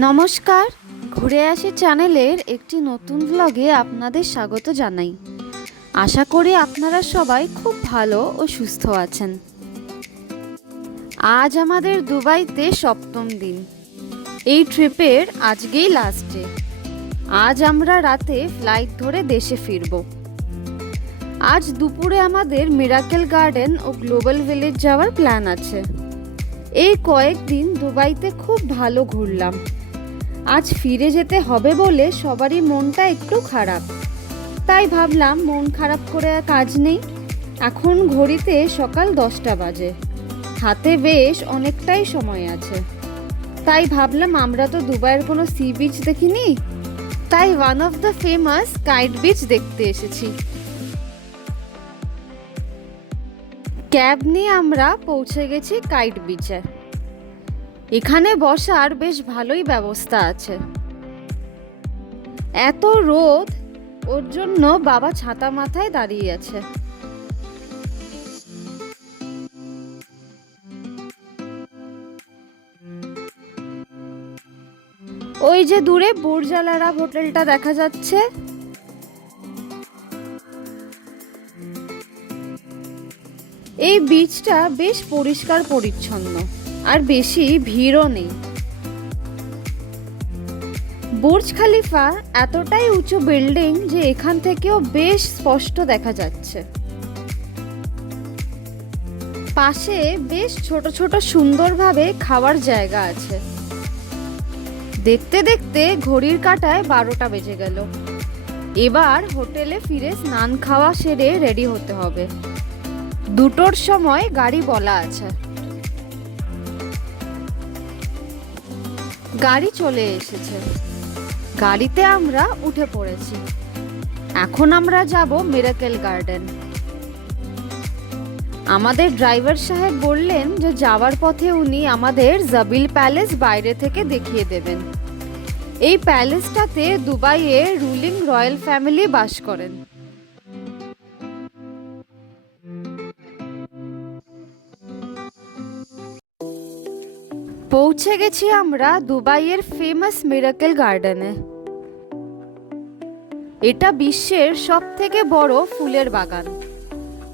নমস্কার, ঘুরে আসি চ্যানেলের একটি নতুন ব্লগে আপনাদের স্বাগত জানাই। আশা করি আপনারা সবাই খুব ভালো ও সুস্থ আছেন। আজ আমাদের দুবাইতে সপ্তম দিন। এই ট্রিপের আজকেই লাস্ট ডে। আজ আমরা রাতে ফ্লাইট ধরে দেশে ফিরব। আজ দুপুরে আমাদের মিরাকেল গার্ডেন ও গ্লোবাল ভিলেজ যাওয়ার প্ল্যান আছে। এই কয়েকদিন দুবাইতে খুব ভালো ঘুরলাম। আজ ফিরে যেতে হবে বলে সবারই মনটা একটু খারাপ। তাই ভাবলাম মন খারাপ করে আর কাজ নেই। এখন ঘড়িতে সকাল 10টা বাজে, হাতে বেশ অনেকটাই সময় আছে। তাই ভাবলাম আমরা তো দুবাইয়ের কোনো সি বিচ দেখিনি, তাই one of the famous kite beach দেখতে এসেছি। ক্যাব নিয়ে আমরা পৌঁছে গেছি কাইট বিচে। এখানে বসার বেশ ভালোই ব্যবস্থা আছে। এত রোদ, ওর জন্য বাবা ছাতা মাথায় দাঁড়িয়ে আছে। ওই যে দূরে বুর্জ আল আরাব হোটেলটা দেখা যাচ্ছে। এই বিচটা বেশ পরিষ্কার পরিচ্ছন্ন আর বেশি ভিড়ও নেই। বুর্জ খলিফা এতটাই উঁচু বিল্ডিং যে এখান থেকেও বেশ স্পষ্ট দেখা যাচ্ছে। পাশে বেশ ছোট ছোট সুন্দরভাবে খাওয়ার জায়গা আছে। দেখতে দেখতে ঘড়ির কাঁটায় 12টা বেজে গেল। এবার হোটেলে ফিরে স্নান খাওয়া সেরে রেডি হতে হবে। 2টোর সময় গাড়ি বলা আছে। গাড়ি চলে এসেছে। গাড়িতে আমরা উঠে পড়েছি। এখন আমরা যাব মিরাকেল গার্ডেন। আমাদের ড্রাইভার সাহেব বললেন যে যাওয়ার পথে উনি আমাদের জাবিল প্যালেস বাইরে থেকে দেখিয়ে দেবেন। এই প্যালেসটাতে দুবাইয়ের রুলিং রয়্যাল ফ্যামিলি বাস করেন। পৌঁছে গেছি আমরা দুবাইয়ের ফেমাস মিরাকেল গার্ডেনে। এটা বিশ্বের সবথেকে বড় ফুলের বাগান।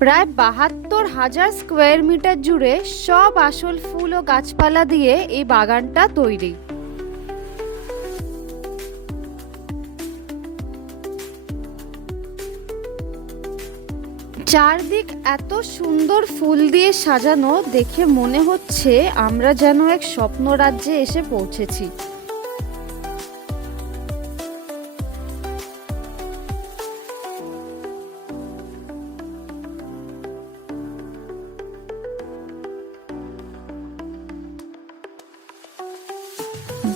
প্রায় 72,000 স্কোয়ার মিটার জুড়ে সব আসল ফুল ও গাছপালা দিয়ে এই বাগানটা তৈরি। চারদিক এত সুন্দর ফুল দিয়ে সাজানো দেখে মনে হচ্ছে আমরা যেন এক স্বপ্ন রাজ্যে এসে পৌঁছেছি।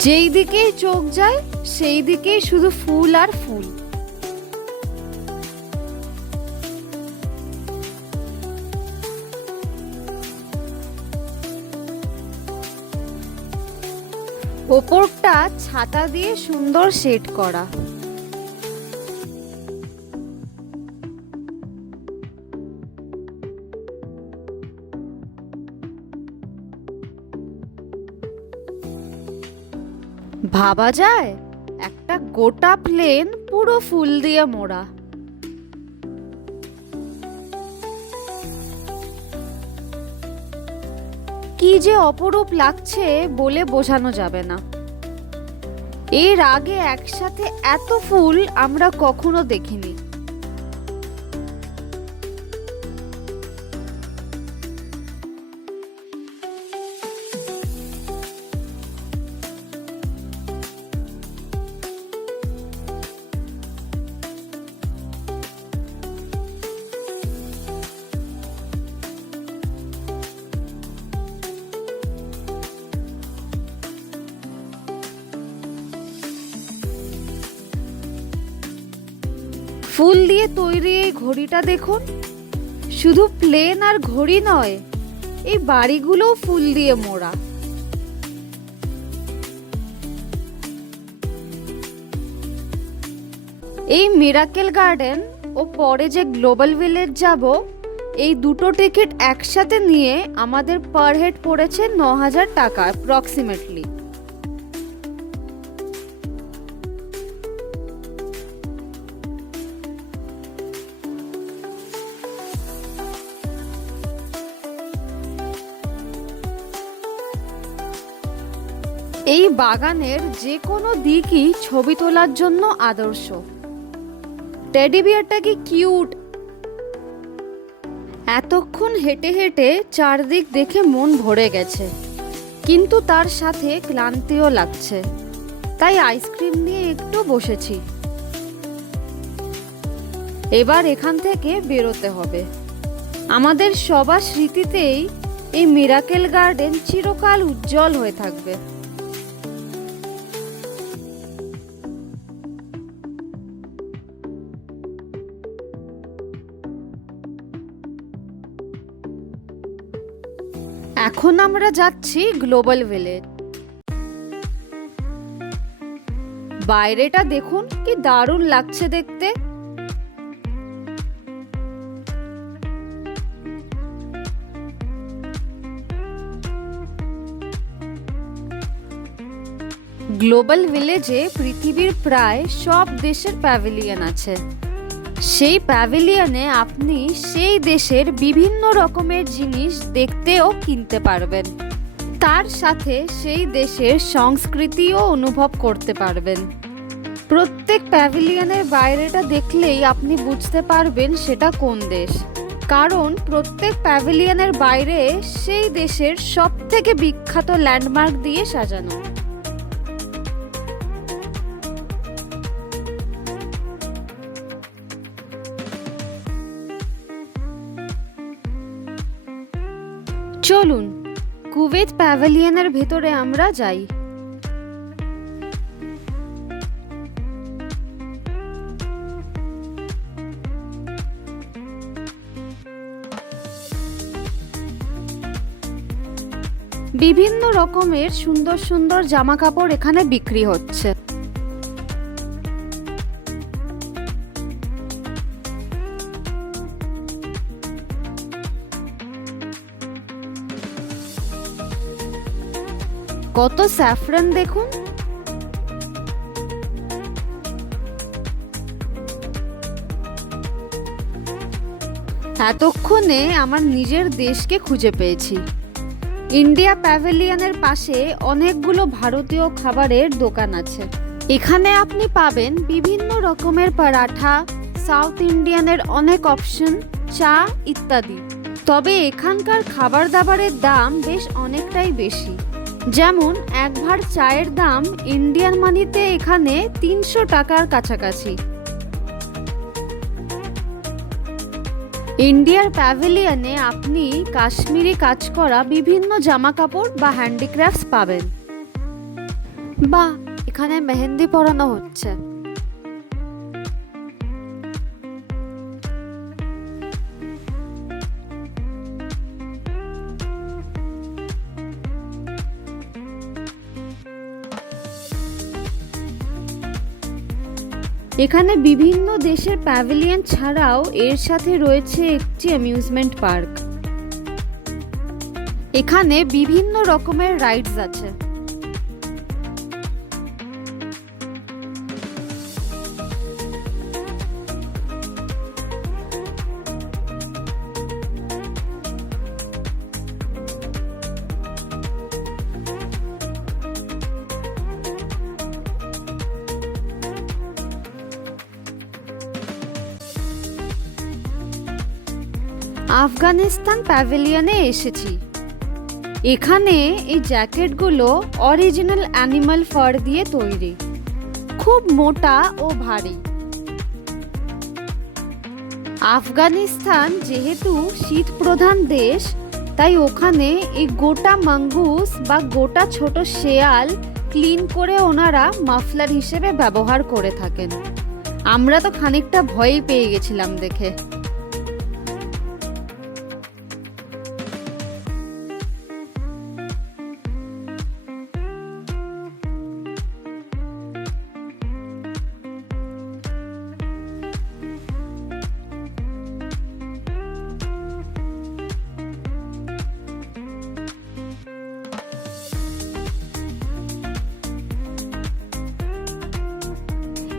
যেই দিকেই চোখ যায় সেই দিকেই শুধু ফুল আর ফুল। ওপরটা ছাতা দিয়ে সুন্দর সেট করা। ভাবা যায় একটা গোটা প্লেন পুরো ফুল দিয়ে মোড়া। কি যে অপরূপ লাগছে বলে বোঝানো যাবে না। এর আগে একসাথে এত ফুল আমরা কখনো দেখিনি। ফুল দিয়ে তৈরি এই ঘড়িটা দেখুন। শুধু প্লেন আর ঘড়ি নয়, এই বাড়িগুলোও ফুল দিয়ে মোড়া। এই মিরাকেল গার্ডেন ও পরে যে গ্লোবাল ভিলেজ যাব, এই দুটো টিকিট একসাথে নিয়ে আমাদের পার হেড পড়েছে 9,000 টাকা অ্যাপ্রক্সিমেটলি। এই বাগানের যে কোনো দিকই ছবি তোলার জন্য আদর্শ। টেডি বিয়ারটা কি কিউট! এতক্ষণ হেঁটে হেঁটে চারদিক দেখে মন ভরে গেছে, কিন্তু তার সাথে ক্লান্তিও লাগছে, তাই আইসক্রিম নিয়ে একটু বসেছি। এবার এখান থেকে বেরোতে হবে। আমাদের সবার স্মৃতিতেই এই মিরাকেল গার্ডেন চিরকাল উজ্জ্বল হয়ে থাকবে। এখন আমরা যাচ্ছি গ্লোবাল ভিলেজ। বাইরেটা দেখুন কি দারুণ লাগছে দেখতে। গ্লোবাল ভিলেজে পৃথিবীর প্রায় সব দেশের প্যাভিলিয়ন আছে। সেই প্যাভিলিয়নে আপনি সেই দেশের বিভিন্ন রকমের জিনিস দেখতে ও কিনতে পারবেন। তার সাথে সেই দেশের সংস্কৃতিও অনুভব করতে পারবেন। প্রত্যেক প্যাভিলিয়নের বাইরেটা দেখলেই আপনি বুঝতে পারবেন সেটা কোন দেশ, কারণ প্রত্যেক প্যাভিলিয়নের বাইরে সেই দেশের সবথেকে বিখ্যাত ল্যান্ডমার্ক দিয়ে সাজানো। চলুন কুয়েত প্যাভিলিয়নের ভেতরে আমরা যাই। বিভিন্ন রকমের সুন্দর সুন্দর জামা কাপড় এখানে বিক্রি হচ্ছে। কত স্যাফরন দেখুন! এতক্ষণে আমার নিজের দেশকে খুঁজে পেয়েছি। ইন্ডিয়া প্যাভিলিয়নের পাশে অনেকগুলো ভারতীয় খাবারের দোকান আছে। এখানে আপনি পাবেন বিভিন্ন রকমের পরাঠা, সাউথ ইন্ডিয়ানের অনেক অপশন, চা ইত্যাদি। তবে এখানকার খাবার দাবারের দাম বেশ অনেকটাই বেশি। যেমন এক ভাঁড় চায়ের দাম ইন্ডিয়ান মানিতে এখানে 300 টাকার কাছাকাছি। ইন্ডিয়ার প্যাভিলিয়নে আপনি কাশ্মীরি কাজ করা বিভিন্ন জামা কাপড় বা হ্যান্ডিক্রাফটস পাবেন। বাহ, এখানে মেহেন্দি পরানো হচ্ছে। এখানে বিভিন্ন দেশের প্যাভিলিয়ন ছাড়াও এর সাথে রয়েছে একটি অ্যামিউজমেন্ট পার্ক। এখানে বিভিন্ন রকমের রাইডস আছে। আফগানিস্তান প্যাভিলিয়নে এসেছি। এখানে এই জ্যাকেটগুলো অরিজিনাল অ্যানিমাল ফার দিয়ে তৈরি, খুব মোটা ও ভারী। আফগানিস্তান যেহেতু শীত প্রধান দেশ, তাই ওখানে এই গোটা মাঙ্গুস বা গোটা ছোট শেয়াল ক্লিন করে ওনারা মাফলার হিসেবে ব্যবহার করে থাকেন। আমরা তো খানিকটা ভয়ই পেয়ে গেছিলাম দেখে।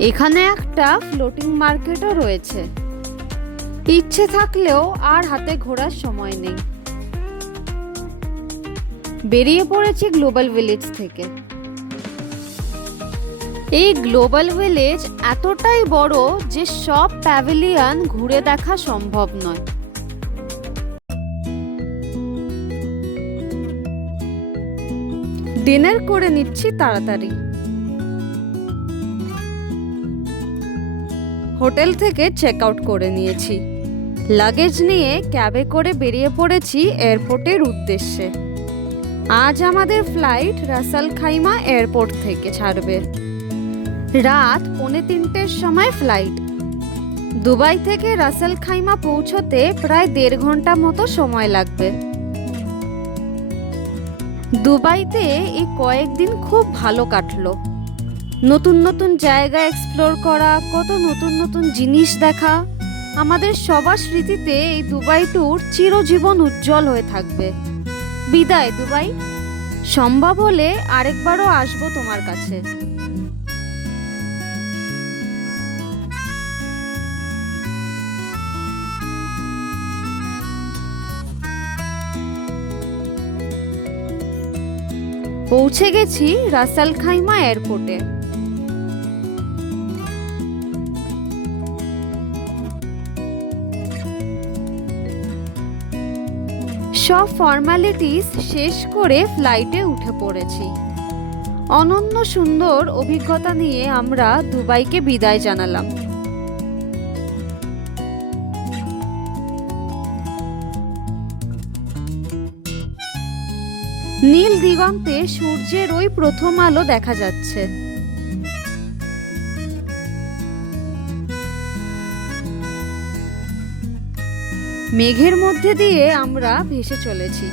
এখানে একটা ফ্লোটিং মার্কেটও রয়েছে। ইচ্ছে থাকলেও আর হাতে ঘোরার সময় নেই। বেরিয়ে পড়েছি গ্লোবাল ভিলেজ থেকে। এই গ্লোবাল ভিলেজ এতটাই বড় যে সব প্যাভিলিয়ন ঘুরে দেখা সম্ভব নয়। ডিনার করে নিচ্ছি তাড়াতাড়ি। হোটেল থেকে চেক আউট করে নিয়েছি। লাগেজ নিয়ে ক্যাবে করে বেরিয়ে পড়েছি এয়ারপোর্টের উদ্দেশ্যে। আজ আমাদের ফ্লাইট রাসাল খাইমা এয়ারপোর্ট থেকে ছাড়বে। রাত 2:45-র সময় ফ্লাইট। দুবাই থেকে রাসাল খাইমা পৌঁছতে প্রায় 1.5 ঘন্টা মতো সময় লাগবে। দুবাইতে এই কয়েকদিন খুব ভালো কাটলো। নতুন নতুন জায়গা এক্সপ্লোর করা, কত নতুন নতুন জিনিস দেখা। আমাদের সবার স্মৃতিতে এই দুবাই ট্যুর চিরজীবন উজ্জ্বল হয়ে থাকবে। বিদায় দুবাই। সম্ভব হলে আরেকবারও আসবো তোমার কাছে। পৌঁছে গেছি রাসাল খাইমা এয়ারপোর্টে। সব ফর্মালিটিস শেষ করে ফ্লাইটে উঠে পড়েছি। অনন্য সুন্দর অভিজ্ঞতা নিয়ে আমরা দুবাইকে বিদায় জানালাম। নীল দিগন্তে সূর্যের ওই প্রথম আলো দেখা যাচ্ছে। মেঘের মধ্যে দিয়ে আমরা ভেসে চলেছি।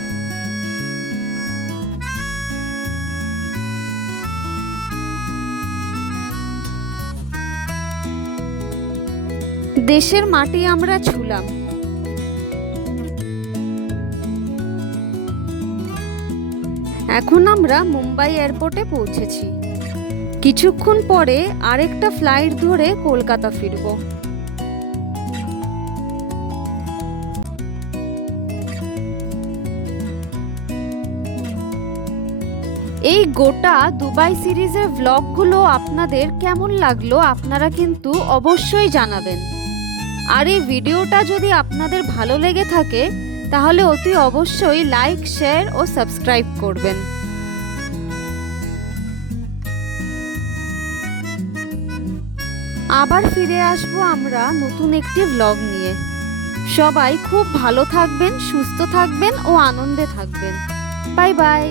দেশের মাটি আমরা ছুঁলাম। এখন আমরা মুম্বাই এয়ারপোর্টে পৌঁছেছি। কিছুক্ষণ পরে আরেকটা ফ্লাইট ধরে কলকাতা ফিরব। এই গোটা দুবাই সিরিজের ভ্লগগুলো আপনাদের কেমন লাগলো আপনারা কিন্তু অবশ্যই জানাবেন। আর এই ভিডিওটা যদি আপনাদের ভালো লেগে থাকে তাহলে অতি অবশ্যই লাইক, শেয়ার ও সাবস্ক্রাইব করবেন। আবার ফিরে আসবো আমরা নতুন একটি ভ্লগ নিয়ে। সবাই খুব ভালো থাকবেন, সুস্থ থাকবেন ও আনন্দে থাকবেন। Bye bye.